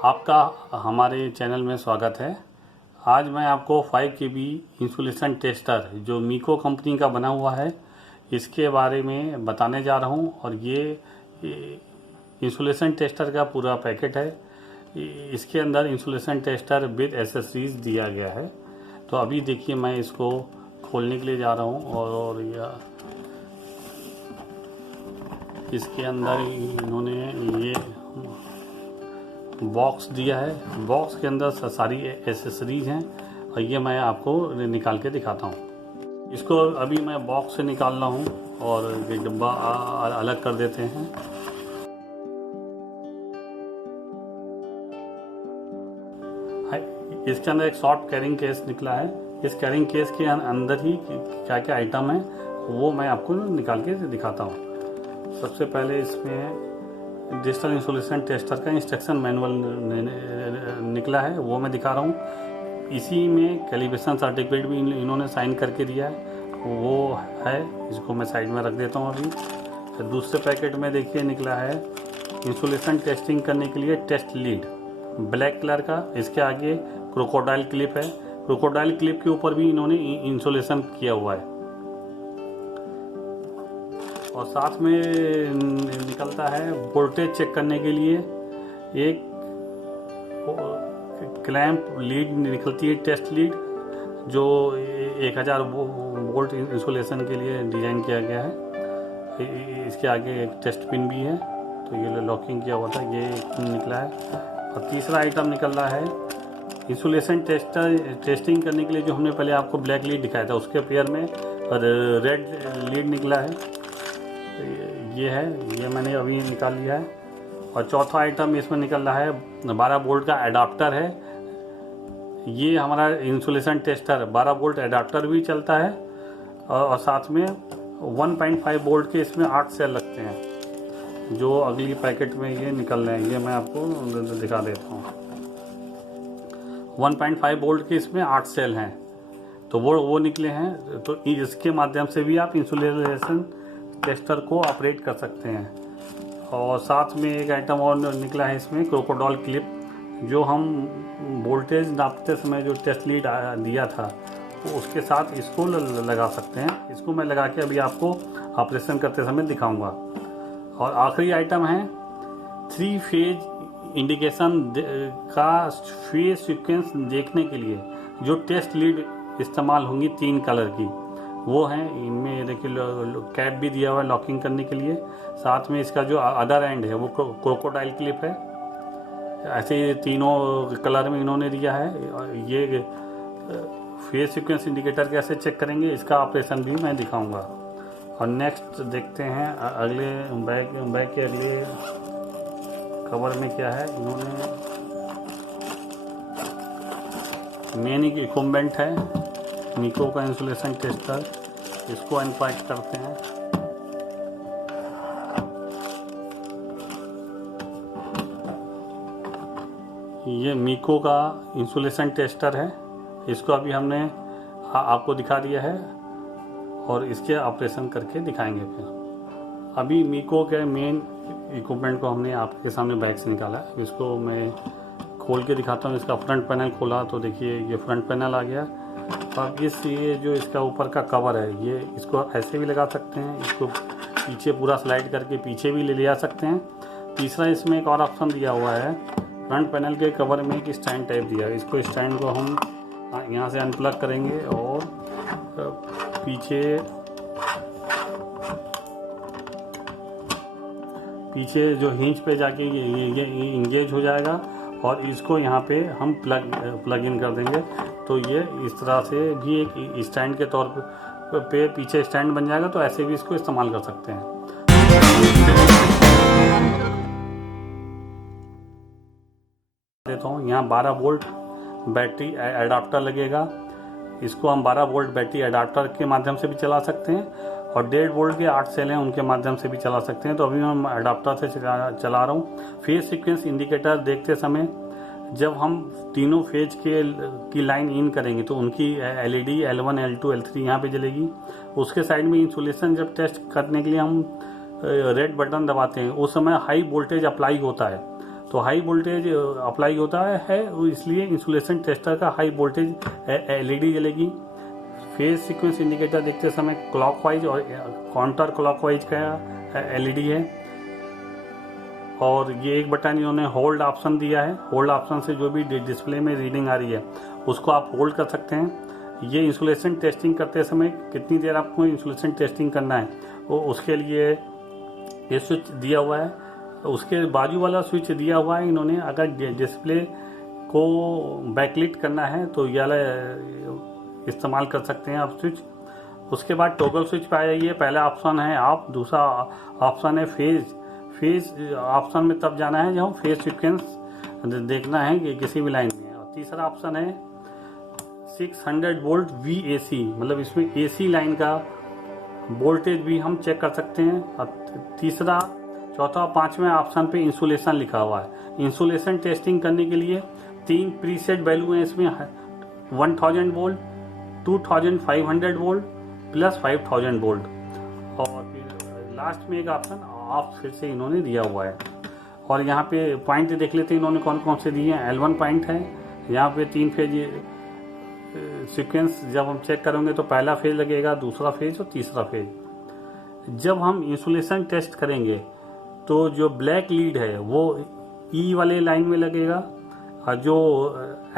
आपका हमारे चैनल में स्वागत है। आज मैं आपको 5 kb इंसुलेशन टेस्टर जो मीको कंपनी का बना हुआ है इसके बारे में बताने जा रहा हूं। और ये इंसुलेशन टेस्टर का पूरा पैकेट है। इसके अंदर इंसुलेशन टेस्टर विद एसेसरीज दिया गया है। तो अभी देखिए मैं इसको खोलने के लिए जा रहा हूं और इसके अंदर इन्होंने ये बॉक्स दिया है। बॉक्स के अंदर सारी एसेसरीज हैं और ये मैं आपको निकाल के दिखाता हूँ। इसको अभी मैं बॉक्स से निकाल रहा हूँ और ये डब्बा अलग कर देते हैं। इसके अंदर एक शॉर्ट कैरिंग केस निकला है। इस कैरिंग केस के अंदर ही क्या क्या आइटम है वो मैं आपको निकाल के दिखाता हूँ। सबसे पहले इसमें डिजिटल इंसुलेशन टेस्टर का इंस्ट्रक्शन मैनुअल निकला है, वो मैं दिखा रहा हूँ। इसी में कैलिब्रेशन सर्टिफिकेट भी इन्होंने साइन करके दिया है, वो है। इसको मैं साइड में रख देता हूँ अभी। तो दूसरे पैकेट में देखिए निकला है इंसुलेशन टेस्टिंग करने के लिए टेस्ट लीड, ब्लैक कलर का। इसके आगे क्रोकोडाइल क्लिप है। क्रोकोडाइल क्लिप के ऊपर भी इन्होंने इंसुलेशन किया हुआ है। और साथ में निकलता है वोल्टेज चेक करने के लिए एक क्लैंप लीड निकलती है, टेस्ट लीड, जो 1000 वोल्ट इंसुलेशन के लिए डिज़ाइन किया गया है। इसके आगे एक टेस्ट पिन भी है, तो ये लॉकिंग किया हुआ था, ये निकला है। और तीसरा आइटम निकल रहा है इंसुलेशन टेस्टिंग करने के लिए जो हमने पहले आपको ब्लैक लीड दिखाया था, उसके पेयर में रेड लीड निकला है। ये है, ये मैंने अभी निकाल लिया है। और चौथा आइटम इसमें निकल रहा है 12 वोल्ट का एडाप्टर है। ये हमारा इंसुलेशन टेस्टर 12 वोल्ट एडाप्टर भी चलता है और साथ में 1.5 वोल्ट के इसमें 8 सेल लगते हैं, जो अगली पैकेट में ये निकल रहे हैं। ये मैं आपको दिखा देता हूँ। 1.5 वोल्ट के इसमें 8 सेल हैं, तो वो निकले हैं। तो इसके माध्यम से भी आप इंसुलेशन टेस्टर को ऑपरेट कर सकते हैं। और साथ में एक आइटम और निकला है इसमें क्रोकोडाइल क्लिप, जो हम वोल्टेज नापते समय जो टेस्ट लीड दिया था तो उसके साथ इसको लगा सकते हैं। इसको मैं लगा के अभी आपको ऑपरेशन करते समय दिखाऊंगा। और आखिरी आइटम है 3 फेज इंडिकेशन का फेज सीक्वेंस देखने के लिए जो टेस्ट लीड इस्तेमाल होंगी 3 कलर की, वो हैं। इनमें देखिए कैप भी दिया हुआ है लॉकिंग करने के लिए। साथ में इसका जो अदर एंड है वो क्रोकोडाइल क्लिप है। ऐसे ही तीनों कलर में इन्होंने दिया है। ये फेज सीक्वेंस इंडिकेटर कैसे चेक करेंगे इसका ऑपरेशन भी मैं दिखाऊंगा। और नेक्स्ट देखते हैं अगले बैग के अगले कवर में क्या है। इन्होंने मेन इक्विपमेंट है मीको का इंसुलेशन टेस्टर, इसको अनपैक करते हैं। ये मीको का इंसुलेशन टेस्टर है, इसको अभी हमने आपको दिखा दिया है और इसके ऑपरेशन करके दिखाएंगे। फिर अभी मीको के मेन इक्विपमेंट को हमने आपके सामने बैग से निकाला है। इसको मैं खोल के दिखाता हूँ। इसका फ्रंट पैनल खोला तो देखिए ये फ्रंट पैनल आ गया। अब ये जो इसका ऊपर का कवर है, ये इसको ऐसे भी लगा सकते हैं, इसको पीछे पूरा स्लाइड करके पीछे भी ले जा सकते हैं। तीसरा इसमें एक और ऑप्शन दिया हुआ है, फ्रंट पैनल के कवर में एक स्टैंड टाइप दिया है। इसको स्टैंड को हम यहाँ से अनप्लग करेंगे और पीछे जो हिंज पे जाके ये इंगेज हो जाएगा और इसको यहाँ पे हम प्लग इन कर देंगे। तो ये इस तरह से भी एक स्टैंड के तौर पे पीछे स्टैंड बन जाएगा। तो ऐसे भी इसको इस्तेमाल कर सकते हैं। देता हूँ, यहाँ 12 वोल्ट बैटरी एडाप्टर लगेगा। इसको हम 12 वोल्ट बैटरी एडाप्टर के माध्यम से भी चला सकते हैं और 1.5 वोल्ट के 8 सेल हैं, उनके माध्यम से भी चला सकते हैं। तो अभी मैं एडाप्टर से चला रहा हूँ। फेज सीक्वेंस इंडिकेटर देखते समय जब हम तीनों फेज की लाइन इन करेंगे तो उनकी LED L1 L2 L3 यहाँ पे जलेगी। उसके साइड में इंसुलेशन जब टेस्ट करने के लिए हम रेड बटन दबाते हैं उस समय हाई वोल्टेज अप्लाई होता है। तो हाई वोल्टेज अप्लाई होता है इसलिए इंसुलेशन टेस्टर का हाई वोल्टेज एलईडी जलेगी। फेज सीक्वेंस इंडिकेटर देखते समय क्लॉकवाइज और काउंटर क्लॉकवाइज का एलईडी है। और ये एक बटन इन्होंने होल्ड ऑप्शन दिया है। होल्ड ऑप्शन से जो भी डिस्प्ले में रीडिंग आ रही है उसको आप होल्ड कर सकते हैं। ये इंसुलेशन टेस्टिंग करते समय कितनी देर आपको इंसुलेशन टेस्टिंग करना है वो उसके लिए ये स्विच दिया हुआ है। उसके बाजू वाला स्विच दिया हुआ है इन्होंने, अगर डिस्प्ले को बैकलिट करना है तो ये वाला इस्तेमाल कर सकते हैं आप स्विच। उसके बाद टॉगल स्विच पे आ जाइए। पहला ऑप्शन है ऑफ, दूसरा ऑप्शन है फेज। फेज ऑप्शन में तब जाना है जब हम फेज सीक्वेंस देखना है कि किसी भी लाइन में। और तीसरा ऑप्शन है 600 वोल्ट VAC, मतलब इसमें AC लाइन का वोल्टेज भी हम चेक कर सकते हैं। और तीसरा, चौथा, पांचवें ऑप्शन पे इंसुलेशन लिखा हुआ है। इंसुलेशन टेस्टिंग करने के लिए 3 प्रीसेट वैल्यू हैं इसमें, 1000 वोल्ट, 2500 वोल्ट प्लस 5000 वोल्ट। और फिर लास्ट में एक ऑप्शन ऑफ फिर से इन्होंने दिया हुआ है। और यहाँ पे पॉइंट देख लेते हैं इन्होंने कौन कौन से दिए हैं। L1 पॉइंट है, यहाँ पे 3 फेज सीक्वेंस जब हम चेक करेंगे तो पहला फेज लगेगा, दूसरा फेज और तीसरा फेज। जब हम इंसुलेशन टेस्ट करेंगे तो जो ब्लैक लीड है वो E वाले लाइन में लगेगा और जो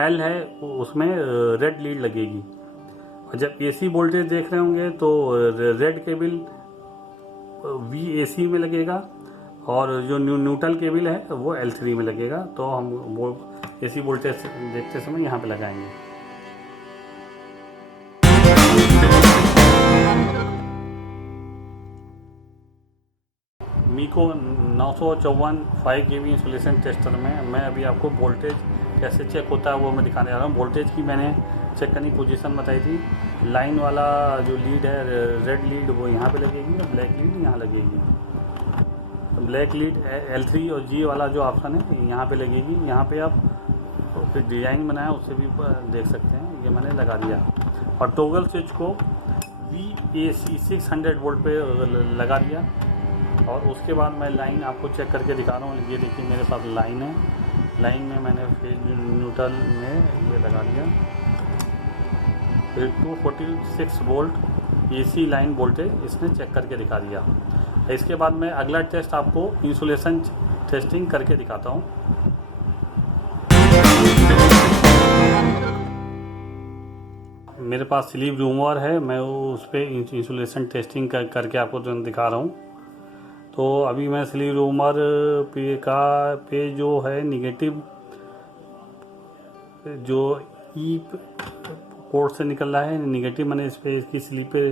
L है उसमें रेड लीड लगेगी। और जब AC वोल्टेज देख रहे होंगे तो रेड केबल VAC में लगेगा और जो न्यूट्रल केबल है वो L3 में लगेगा। तो हम वो AC वोल्टेज देखते समय यहाँ पे लगाएंगे। मीको 954 5 kV इंसुलेशन टेस्टर में मैं अभी आपको वोल्टेज कैसे चेक होता है वो मैं दिखाने जा रहा हूँ। वोल्टेज की मैंने चेक करने की पोजीशन बताई थी। लाइन वाला जो लीड है, रेड लीड, वो यहाँ पे लगेगी और ब्लैक लीड यहाँ लगेगी। ब्लैक लीड L3 और G वाला जो ऑप्शन है यहाँ पे लगेगी। यहाँ पे आप फिर डिज़ाइन बनाया उससे भी देख सकते हैं। ये मैंने लगा दिया और टॉगल स्विच को VAC 600 वोल्ट पे लगा दिया। और उसके बाद मैं लाइन आपको चेक करके दिखा रहा हूँ। ये देखिए मेरे पास लाइन है, लाइन में मैंने फेज न्यूट्रल में ये लगा दिया। फिर 246 वोल्ट AC लाइन वोल्टेज इसने चेक करके दिखा दिया। इसके बाद मैं अगला टेस्ट आपको इंसुलेशन टेस्टिंग करके दिखाता हूँ। मेरे पास स्लीव रूमर है, मैं उस पर इंसुलेशन टेस्टिंग करके आपको दिखा रहा हूँ। तो अभी मैं स्लीव रूमर पे जो है निगेटिव जो E पोर्ट से निकल रहा है निगेटिव, मैंने इस पे इसकी स्लीव पे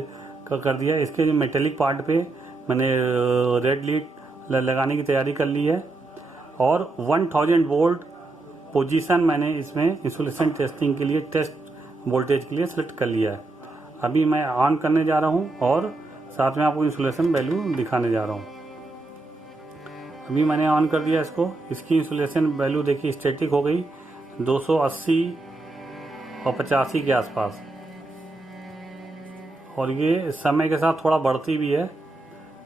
कर दिया। इसके जो मेटेलिक पार्ट पे मैंने रेड लीड लगाने की तैयारी कर ली है। और 1000 वोल्ट पोजीशन मैंने इसमें इंसुलेशन टेस्टिंग के लिए, टेस्ट वोल्टेज के लिए सेलेक्ट कर लिया है। अभी मैं ऑन करने जा रहा हूँ और साथ में आपको इंसुलेशन वैल्यू दिखाने जा रहा हूँ। अभी मैंने ऑन कर दिया इसको। इसकी इंसुलेशन वैल्यू देखिए स्टैटिक हो गई 280 और 85 के आसपास। और ये समय के साथ थोड़ा बढ़ती भी है।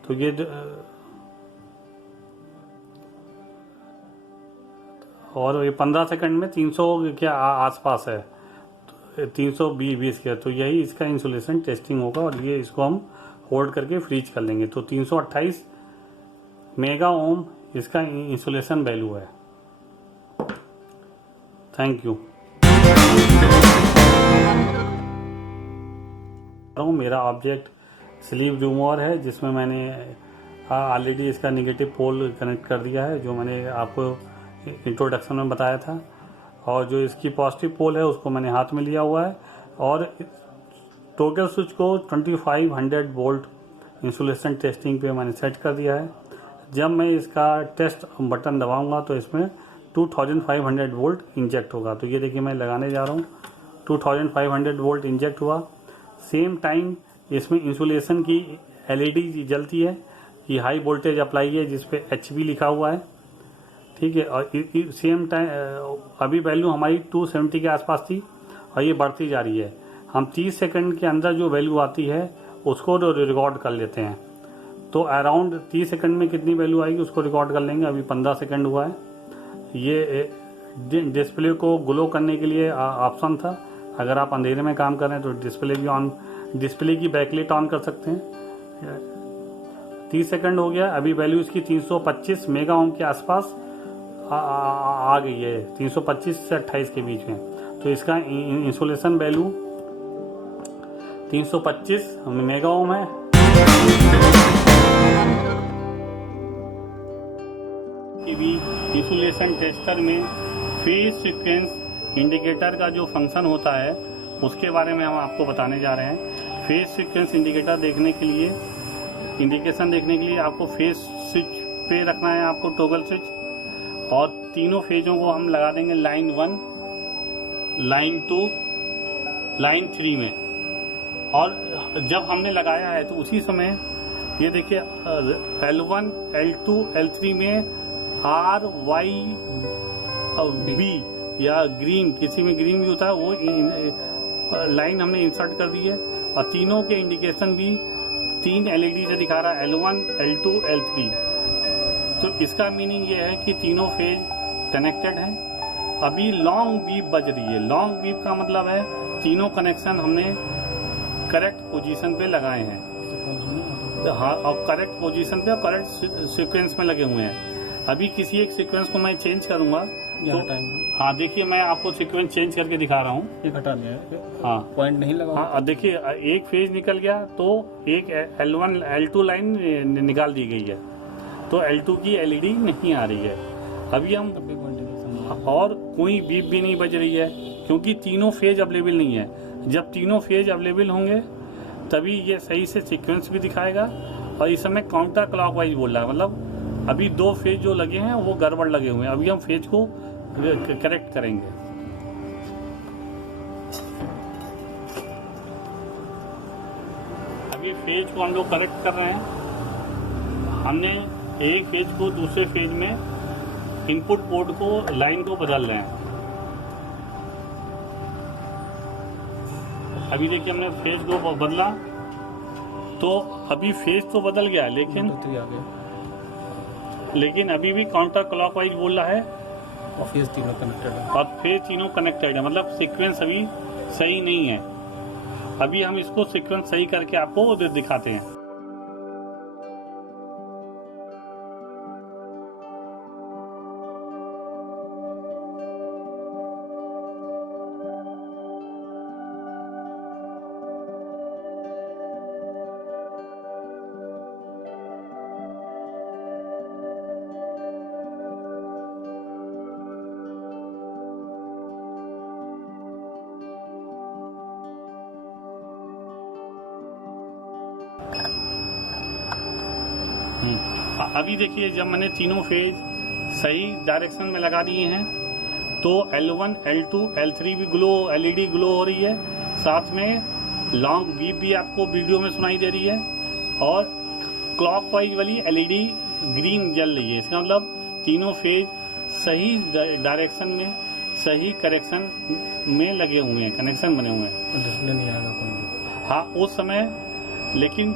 तो ये और ये 15 सेकंड में 300 के आसपास है, 320 के। तो यही इसका इंसुलेशन टेस्टिंग होगा और ये इसको हम होल्ड करके फ्रीज कर लेंगे। तो 328 मेगा ओम इसका इंसुलेशन वैल्यू है। Thank you. मेरा ऑब्जेक्ट स्लीव रूमर है जिसमें मैंने ऑलरेडी इसका नेगेटिव पोल कनेक्ट कर दिया है, जो मैंने आपको इंट्रोडक्शन में बताया था। और जो इसकी पॉजिटिव पोल है उसको मैंने हाथ में लिया हुआ है। और टॉगल स्विच को 2500 वोल्ट इंसुलेशन टेस्टिंग पे मैंने सेट कर दिया है। जब मैं इसका टेस्ट बटन दबाऊंगा तो इसमें 2500 वोल्ट इंजेक्ट होगा। तो ये देखिए मैं लगाने जा रहा हूँ, 2500 वोल्ट इंजेक्ट हुआ। सेम टाइम इसमें इंसुलेशन की LED जलती है कि हाई वोल्टेज अप्लाई है, जिस पे HV लिखा हुआ है, ठीक है। और सेम टाइम अभी वैल्यू हमारी 270 के आसपास थी और ये बढ़ती जा रही है। हम 30 सेकंड के अंदर जो वैल्यू आती है उसको रिकॉर्ड कर लेते हैं। तो अराउंड 30 सेकंड में कितनी वैल्यू आएगी उसको रिकॉर्ड कर लेंगे। अभी 15 सेकंड हुआ है, ये डिस्प्ले को ग्लो करने के लिए ऑप्शन था। अगर आप अंधेरे में काम कर रहे हैं तो डिस्प्ले भी ऑन, डिस्प्ले की बैकलाइट ऑन कर सकते हैं। 30 सेकंड हो गया। अभी वैल्यू इसकी 325 मेगा ओम के आसपास आ गई है, 325 से 28 के बीच में। तो इसका इंसुलेशन वैल्यू 325 मेगा ओम है। इंसुलेशन टेस्टर में फेज सीक्वेंस इंडिकेटर का जो फंक्शन होता है उसके बारे में हम आपको बताने जा रहे हैं। फेज सीक्वेंस इंडिकेटर देखने के लिए, इंडिकेशन देखने के लिए आपको फेज स्विच पे रखना है, आपको टॉगल स्विच, और तीनों फेजों को हम लगा देंगे लाइन 1, लाइन 2, लाइन 3 में। और जब हमने लगाया है तो उसी समय ये देखिए L1, L2, L3 में RY B या ग्रीन, किसी में ग्रीन भी होता है, वो लाइन हमने इंसर्ट कर दी है। और तीनों के इंडिकेशन भी 3 LED से दिखा रहा है, L1, L2, L3। तो इसका मीनिंग ये है कि तीनों फेज कनेक्टेड हैं। अभी लॉन्ग बीप बज रही है। लॉन्ग बीप का मतलब है तीनों कनेक्शन हमने करेक्ट पोजीशन पे लगाए हैं। हाँ, और करेक्ट पोजीशन पे और करेक्ट सीक्वेंस में लगे हुए हैं। अभी किसी एक सीक्वेंस को मैं चेंज करूंगा तो हाँ देखिए, मैं आपको सीक्वेंस चेंज करके दिखा रहा हूँ। एक हटा लिया है, हाँ पॉइंट नहीं लगा। हाँ देखिए, एक फेज निकल गया तो एक L1, L2 लाइन निकाल दी गई है, तो L2 की LED नहीं आ रही है। अभी हम और कोई बीप भी नहीं बज रही है क्योंकि तीनों फेज अवेलेबल नहीं है। जब तीनों फेज अवेलेबल होंगे तभी ये सही से सीक्वेंस भी दिखाएगा। और इस समय काउंटर क्लॉकवाइज बोल रहा है, मतलब अभी 2 फेज जो लगे हैं वो गड़बड़ लगे हुए हैं। अभी हम फेज को करेक्ट करेंगे। अभी फेज को हम लोग करेक्ट कर रहे हैं। हमने एक फेज को दूसरे फेज में इनपुट पोर्ट को, लाइन को बदल रहे हैं। अभी देखिए हमने फेज को बदला तो अभी फेज तो बदल गया, लेकिन अभी भी काउंटर क्लॉकवाइज बोल रहा है और फेज तीनों कनेक्टेड है। और फेज तीनों कनेक्टेड है, मतलब सीक्वेंस अभी सही नहीं है। अभी हम इसको सीक्वेंस सही करके आपको दिखाते हैं। अभी देखिए, जब मैंने तीनों फेज सही डायरेक्शन में लगा दिए हैं तो L1, L2, L3 भी ग्लो, LED ग्लो हो रही है। साथ में लॉन्ग बीप भी आपको वीडियो में सुनाई दे रही है और क्लॉकवाइज वाली LED ग्रीन जल रही है। इसका मतलब तीनों फेज सही डायरेक्शन में, सही करेक्शन में लगे हुए हैं, कनेक्शन बने हुए हैं। डिस्प्ले नहीं आएगा कोई। हाँ, उस समय लेकिन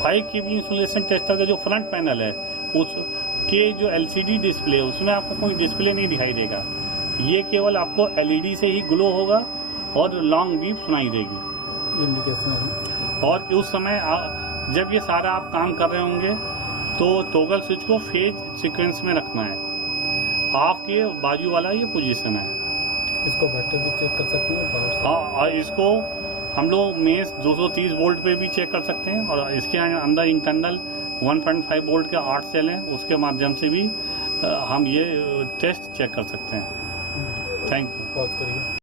5 kb इंसुलेशन टेस्टर का जो फ्रंट पैनल है उसके जो LCD डिस्प्ले है उसमें आपको कोई डिस्प्ले नहीं दिखाई देगा। ये केवल आपको LED से ही ग्लो होगा और लॉन्ग बीप सुनाई देगी, इंडिकेशन। और उस समय जब ये सारा आप काम कर रहे होंगे तो टॉगल स्विच को फेज सीक्वेंस में रखना है। आपके बाजू वाला ये पोजीशन है। इसको बैटरी भी चेक कर सकते हैं। हाँ, और इसको हम लोग मेस 230 वोल्ट पे भी चेक कर सकते हैं, और इसके अंदर इंटरनल 1.5 वोल्ट के 8 सेल हैं, उसके माध्यम से भी हम ये टेस्ट चेक कर सकते हैं। Thank you. पॉज करिए।